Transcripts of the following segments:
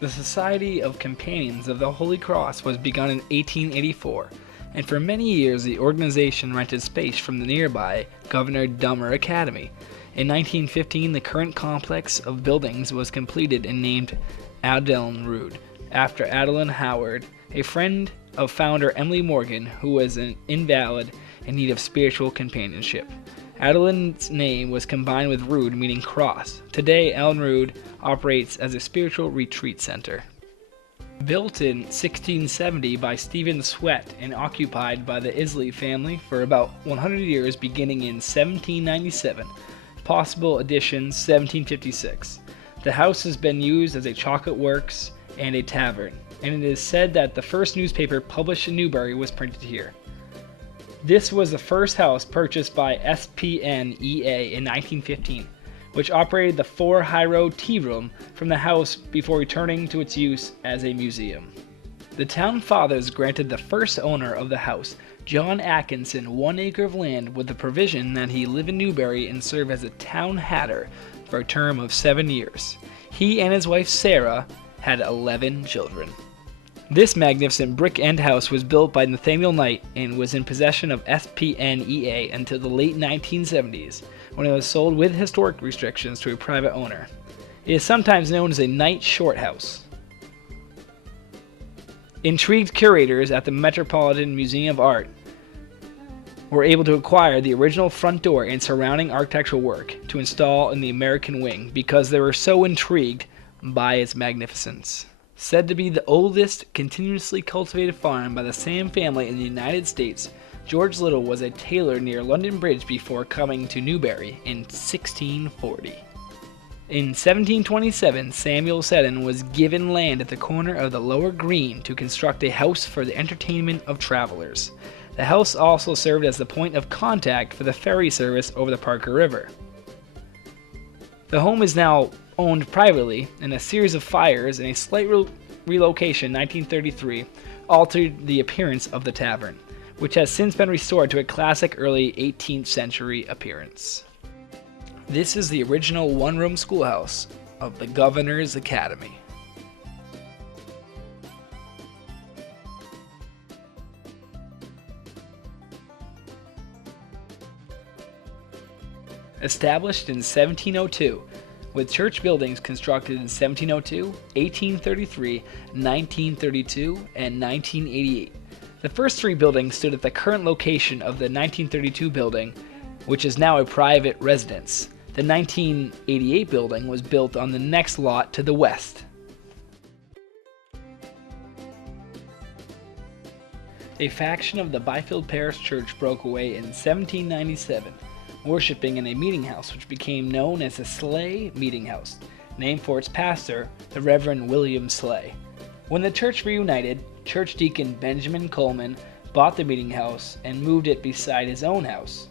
The Society of Companions of the Holy Cross was begun in 1884, and for many years the organization rented space from the nearby Governor Dummer Academy. In 1915, the current complex of buildings was completed and named Adeline Rood, after Adeline Howard, a friend of founder Emily Morgan, who was an invalid in need of spiritual companionship. Adeline's name was combined with Rood, meaning cross. Today, Adeline Rood operates as a spiritual retreat center. Built in 1670 by Stephen Swett and occupied by the Isley family for about 100 years beginning in 1797, possible additions 1756. The house has been used as a chocolate works and a tavern, and it is said that the first newspaper published in Newbury was printed here. This was the first house purchased by SPNEA in 1915, which operated the 4 High Road Tea Room from the house before returning to its use as a museum. The town fathers granted the first owner of the house, John Atkinson, 1 acre of land with the provision that he live in Newbury and serve as a town hatter for a term of 7 years. He and his wife Sarah had 11 children. This magnificent brick end house was built by Nathaniel Knight and was in possession of SPNEA until the late 1970s, when it was sold with historic restrictions to a private owner. It is sometimes known as a Knight Short House. Intrigued curators at the Metropolitan Museum of Art were able to acquire the original front door and surrounding architectural work to install in the American wing because they were so intrigued by its magnificence. Said to be the oldest continuously cultivated farm by the Sam family in the United States, George Little was a tailor near London Bridge before coming to Newbury in 1640. In 1727, Samuel Seddon was given land at the corner of the Lower Green to construct a house for the entertainment of travelers. The house also served as the point of contact for the ferry service over the Parker River. The home is now owned privately, and a series of fires and a slight relocation in 1933 altered the appearance of the tavern, which has since been restored to a classic early 18th century appearance. This is the original one-room schoolhouse of the Governor's Academy. Established in 1702, with church buildings constructed in 1702, 1833, 1932, and 1988. The first 3 buildings stood at the current location of the 1932 building, which is now a private residence. The 1988 building was built on the next lot to the west. A faction of the Byfield Parish Church broke away in 1797. Worshipping in a meeting house which became known as the Slay Meeting House, named for its pastor, the Reverend William Slay. When the church reunited, church deacon Benjamin Coleman bought the meeting house and moved it beside his own house.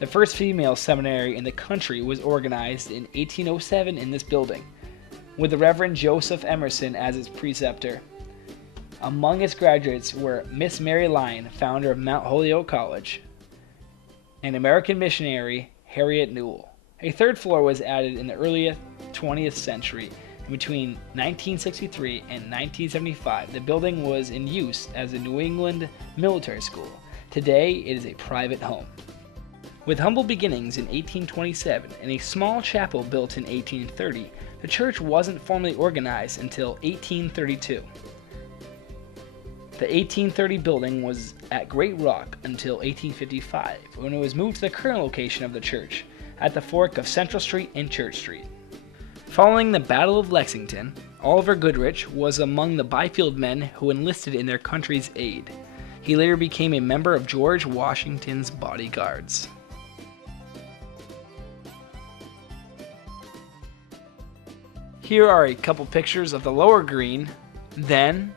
The first female seminary in the country was organized in 1807 in this building, with the Reverend Joseph Emerson as its preceptor. Among its graduates were Miss Mary Lyon, founder of Mount Holyoke College, and American missionary Harriet Newell. A 3rd floor was added in the early 20th century. Between 1963 and 1975, the building was in use as a New England military school. Today, it is a private home. With humble beginnings in 1827 and a small chapel built in 1830, the church wasn't formally organized until 1832. The 1830 building was at Great Rock until 1855, when it was moved to the current location of the church, at the fork of Central Street and Church Street. Following the Battle of Lexington, Oliver Goodrich was among the Byfield men who enlisted in their country's aid. He later became a member of George Washington's bodyguards. Here are a couple pictures of the Lower Green, then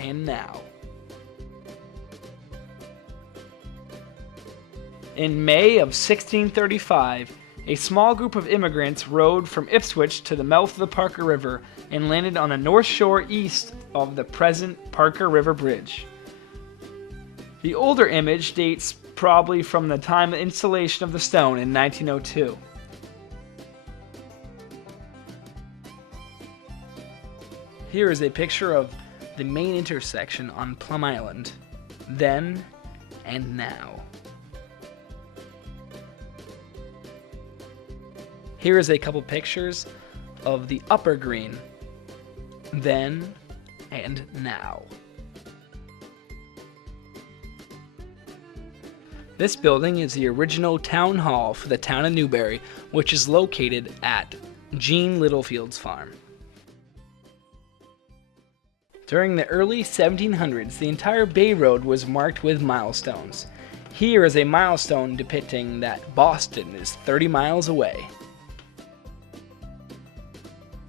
and now. In May of 1635, a small group of immigrants rowed from Ipswich to the mouth of the Parker River and landed on the north shore east of the present Parker River Bridge. The older image dates probably from the time of installation of the stone in 1902. Here is a picture of the main intersection on Plum Island, then and now. Here is a couple pictures of the Upper Green, then and now. This building is the original town hall for the town of Newbury, which is located at Gene Littlefield's farm. During the early 1700s, the entire Bay Road was marked with milestones. Here is a milestone depicting that Boston is 30 miles away.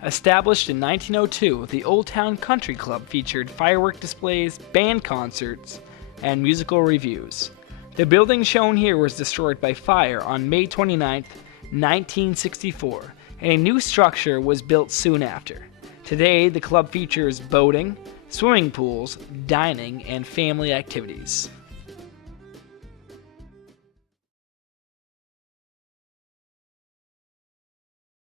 Established in 1902, the Old Town Country Club featured firework displays, band concerts, and musical reviews. The building shown here was destroyed by fire on May 29, 1964, and a new structure was built soon after. Today, the club features boating, swimming pools, dining, and family activities.